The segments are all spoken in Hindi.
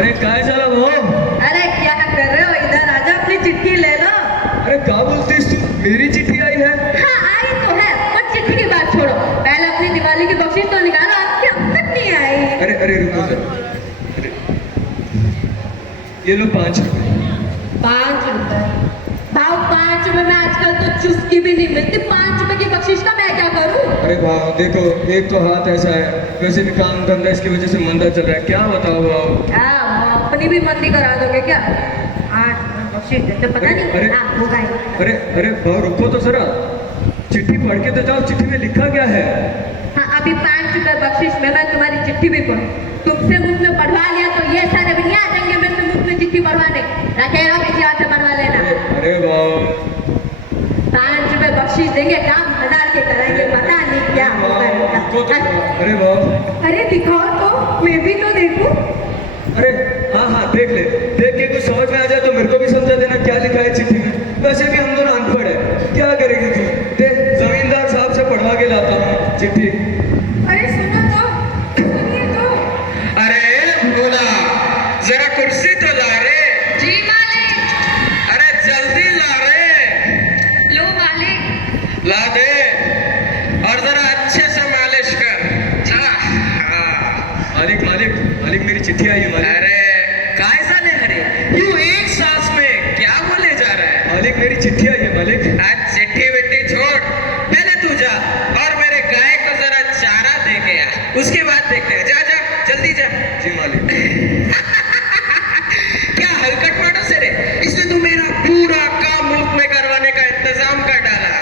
अरे काय झाला भाऊ? अरे क्या कर रहे हो? इधर आजा, अपनी चिट्ठी ले लो। अरे क्या बोलती तू? मेरी चिट्ठी आई है? हाँ आई तो है, पर चिट्ठी की बात छोड़ो, पहले अपनी दिवाली की बख्शीश तो निकालो, आपकी अब तक नहीं आई। अरे रुको जरा। अरे ये लो 5 रुपए। 5 रुपए भाव? 5 रुपए में आजकल तो चुस्की भी नहीं मिलती। 5 रुपए की बख्शीश का मैं क्या करूँ? अरे भाव देखो, एक तो हाथ ऐसा है, वैसे भी काम धंधा इसकी वजह से मंदा चल रहा है, क्या बताओ भाव? क्या अपनी भी मंदी करा दोगे क्या? 8 बख्शीश देते पता अरे, नहीं। अरे, हाँ होगा ही। अरे भाव रुको तो जरा, चिट्ठी पढ़ के तो जाओ, चिट्ठी में लिखा क्या है? हाँ अभी 5 रुपए बख्शीश में मैं तुम्हारी चिट्ठी भी पढ़ूं, तुमसे मुफ्त में पढ़वा लिया तो ये सारे भी नहीं आ जाएंगे मेरे से मुफ्त में चिट्ठी पढ़वाने। रखे रहो, किसी और से पढ़वा लेना। अरे भाव 5 रुपए बख्शीश देंगे, काम 1000 के करेंगे, पता नहीं क्या होगा इनका। अरे भाव, अरे दिखाओ तो, मैं भी तो देखूं। अरे हाँ देख ले, देख के कुछ समझ में आ जाए तो मेरे को भी समझा देना क्या लिखा है चिट्ठी में। वैसे भी हम दोनों अनपढ़ है, क्या करेगी तू? देख, जमींदार साहब से पढ़वा के लाता हूँ चिट्ठी। अरे सुनो तो, सुनिए तो। अरे भोला, जरा कुर्सी तो ला रे। जी मालिक। अरे जल्दी ला रे। लो मालिक। ला दे, और जरा अच्छे से मालिश कर। हाँ। मालिक मेरी चिट्ठी आई है मालिक। अरे काय साले, अरे यूं एक सांस में क्या बोले जा रहा है? मालिक मेरी चिट्ठी आई है मालिक। आज चिट्ठी विट्ठी छोड़, पहले तू जा और मेरे गाय को जरा चारा दे के आ, उसके बाद देखते हैं। जा जल्दी जा। जी मालिक। क्या हलकट मारो से रे, इसने तो मेरा पूरा काम मुफ्त में करवाने का इंतजाम कर डाला।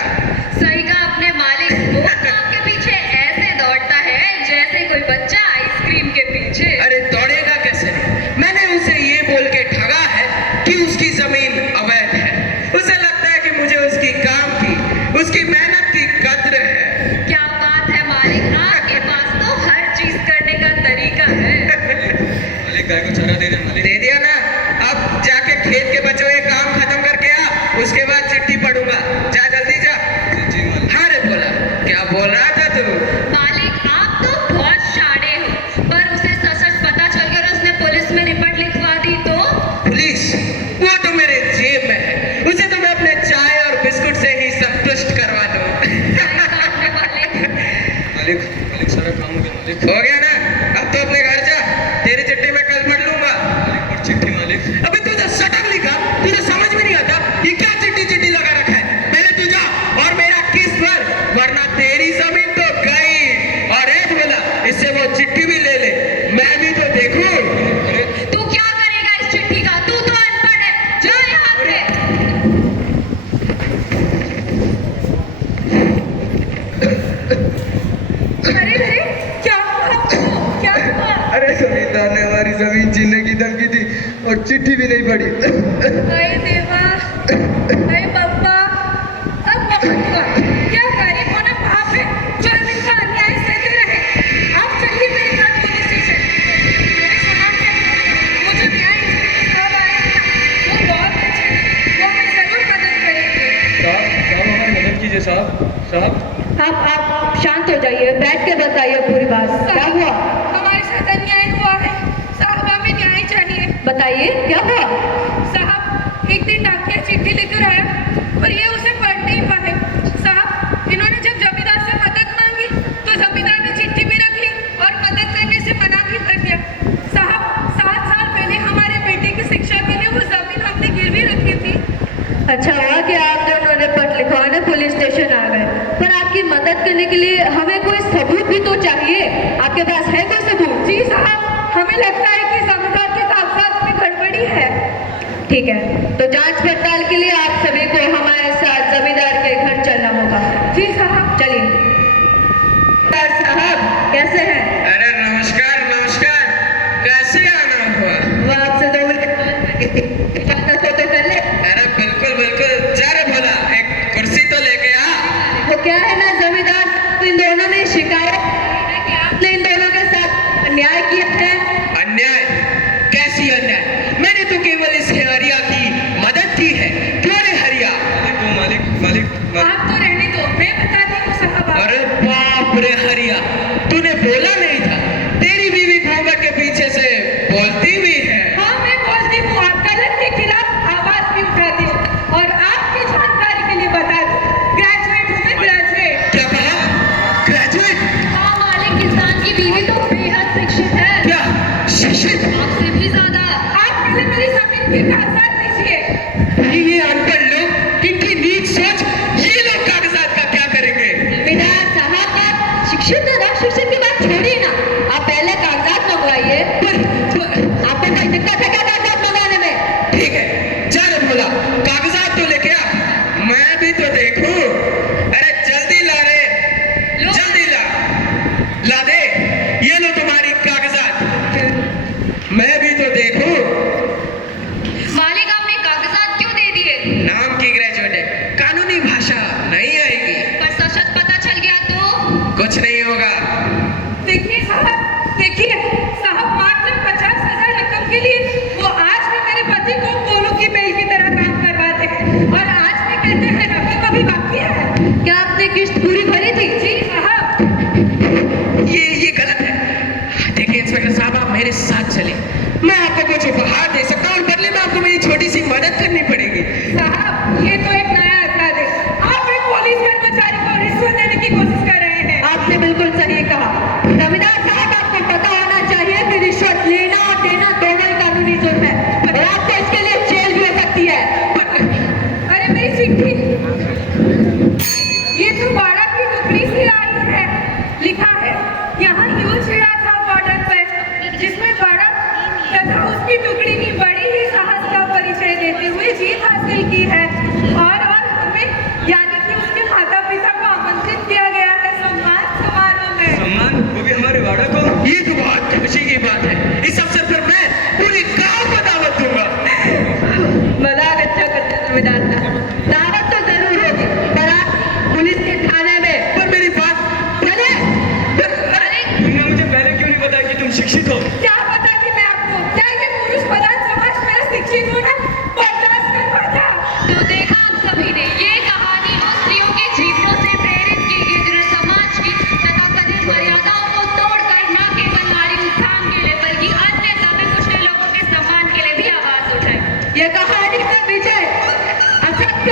सही कहा अपने मालिक, वो आपके पीछे ऐसे दौड़ता है जैसे कोई बच्चा आइसक्रीम के पीछे। अरे दौड़ेगा कैसे? मैंने उसे ये बोल के ठगा है कि उसकी जमीन अवैध है। उसे लगता है कि मुझे उसकी काम की, उसकी मेहनत की कद्र है। क्या बात है मालिक, आपके पास तो हर चीज करने का तरीका है। मालिक गाय को चारा दे दे मालिक। दे दिया ना, अब जाके खेत के बचे हुए काम खत्म करके आ, उसके बाद चिट्ठी पढ़ूंगा। जा जल्दी जा। जी मालिक। हाँ रे बोला, क्या बोल रहा था तू? मालिक आप तो बहुत शाणे हो, पर उसे सच पता चल गया और उसने पुलिस में रिपोर्ट लिखवा दी तो? पुलिस? वो तो मेरे जेब में है, उसे तो मैं अपने चाय और बिस्कुट से ही संतुष्ट करवा दूं। मालिक सारा काम हो गया मालिक। हो गया ना, अब तो अपने घर जा, तेरी चिट्ठी मैं कल पढ़ लूंगा। मालिक और चिट्ठी मालिक। अबे तुझे सटक लिखा, तुझे समझ में नहीं आता ये क्या चिट्ठी लगा रखा है? पहले तू जा और मेरा किस पर, वरना तेरी जमीन तो गई। और एक बोला, इससे वो चिट्ठी भी ले ले, मैं भी तो देखूं। तू क्या करेगा इस चिट्ठी का? तू तो अनपढ़ है, जा यहाँ से। अरे क्या हुआ आपको? क्या हुआ? अरे जमींदार ने हमारी जमीन छीनने की धमकी दी और चिट्ठी भी नहीं पढ़ी। अरे देवा, अरे बाबा, अब बहुत हुआ। क्या गरीब होना पाप है जो हम इनका अन्याय सहते रहे। आप चलिए मेरे साथ पुलिस स्टेशन। मैंने सुना है वो जो न्याय इंस्पेक्टर साहब आए हैं ना, वो बहुत अच्छे हैं, वो हमें जरूर मदद करेंगे। साहब हमारी मदद कीजिए साहब। आप शांत हो जाइए, बैठ के बताइए पूरी बात। क्या हुआ? हमारे साथ अन्याय हुआ है साहब, हमें न्याय चाहिए। बताइए क्या हुआ? साहब एक दिन डाकिया चिट्ठी लेकर आया और ये उसे पढ़ नहीं पाए। साहब इन्होंने जब जमींदार से मदद मांगी तो जमींदार ने चिट्ठी भी रख ली और मदद करने से मना भी कर दिया। साहब 7 साल पहले हमारे बेटे की शिक्षा के लिए वो जमीन हमने गिरवी रखी थी। अच्छा हुआ कि आप दोनों ने पढ़ लिखवाने पुलिस स्टेशन आ गए, पर आपकी मदद करने के लिए हमें कोई सबूत भी तो चाहिए। आपके पास है कोई सबूत? जी साहब, हमें लगता है कि जमींदार के कागजात में गड़बड़ी है। ठीक है, तो जांच पड़ताल के लिए आप सभी को हमारे साथ जमींदार के घर चलना होगा। जी साहब चलिए। साहब कैसे हैं? अरे नमस्कार, कैसे आना हुआ? वो आपसे 2 मिनट इजाजत हो तो कर ले। अरे बिल्कुल, जा रे भोला, एक कुर्सी तो लेके आ। वो क्या है ना जमींदार, तो इन दोनों ने शिकायत है कि आपने इन दोनों के साथ अन्याय किया है। अन्याय? कैसी अन्याय? मैंने तो केवल इस हरिया की मदद की है। क्यों रे हरिया? मालिक आप तो रहने दो, मैं बताती हूँ साहब। अरे बाप रे हरिया, तूने बोला नहीं के कागजात दीजिए। ये अनपढ़ लोग, इनकी नीच सोच, ये लोग कागजात का क्या करेंगे? जमींदार साहब, आप शिक्षित और अशिक्षित की बात छोड़िए ना, आप पहले कागजात मंगवाइए। आपको कोई दिक्कत है क्या कागजात मंगवाने में? ठीक है, चल भोला, कागजात तो लेके आ, मैं भी तो देखूं। अरे जल्दी ला रे, जल्दी ला, ला दे, ये लो तुम्हारी कागजात, मैं भी तो देखूं। मालिक, आपने कागजात क्यों दे दिए? नाम की ग्रेजुएट है, कानूनी भाषा नहीं आएगी। पर सच पता चल गया तो? कुछ नहीं होगा। देखिए साहब, देखिए साहब, मात्र 50,000 रकम के लिए वो आज भी मेरे पति को कोलू की बेल की तरह काम करवाते हैं और आज भी कहते हैं रकम अभी बाकी है। क्या आपने किस्त पूरी भरी थी? जी साहब। ये गलत है। देखिए इंस्पेक्टर साहब, आप मेरे साथ चले, मैं आपको कुछ उपहार दे सकता हूँ और बदले में आपको मेरी छोटी सी मदद करनी पड़ेगी। साहब, ये तो एक नया अपराध है। आप एक पुलिस कर्मचारी को रिश्वत देने की कोशिश कर रहे हैं। आपने बिल्कुल सही कहा। जमींदार साहब, आपको पता होना चाहिए कि रिश्वत लेना और देना दोनों ही कानूनी जुर्म है और आपको इसके लिए जेल भी हो सकती है। अरे मेरी चिट्ठी, ये तो बाड़ा की टुकड़ी से आई है। लिखा है यहाँ युद्ध छिड़ा था बॉर्डर पर, जिसमें बाड़ा तथा उसकी टुकड़ी ने बड़ी ही साहस का परिचय देते हुए जीत हासिल की है और हमें यानी कि उसके माता पिता को आमंत्रित किया गया है सम्मान समारोह में। सम्मान, वो भी हमारे वाड़ा को। ये तो बहुत खुशी की बात है। इस अवसर पर मैं पूरे गांव को दावत दूंगा। मजाक अच्छा करते जमींदार साहब, दावत तो जरूर होगी पर आप पुलिस के थाने में। पर मेरी बात चले। अरे तुमने मुझे पहले क्यों नहीं बताया कि तुम शिक्षित हो? क्या पता थी मैं आपको? क्या ये पुरुष प्रधान समाज मेरा शिक्षित होना बर्दाश्त कर पाता? तो देखा आप सभी ने, ये कहानी उन स्त्रियों के जीवनों से प्रेरित की गई जिन्हें समाज की तथा कथित मर्यादाओं को तोड़कर न केवल नारी उत्थान के लिए बल्कि अन्य दबे कुचले लोगों के सम्मान के लिए भी आवाज उठाई। ये कहानी में विजय असत्य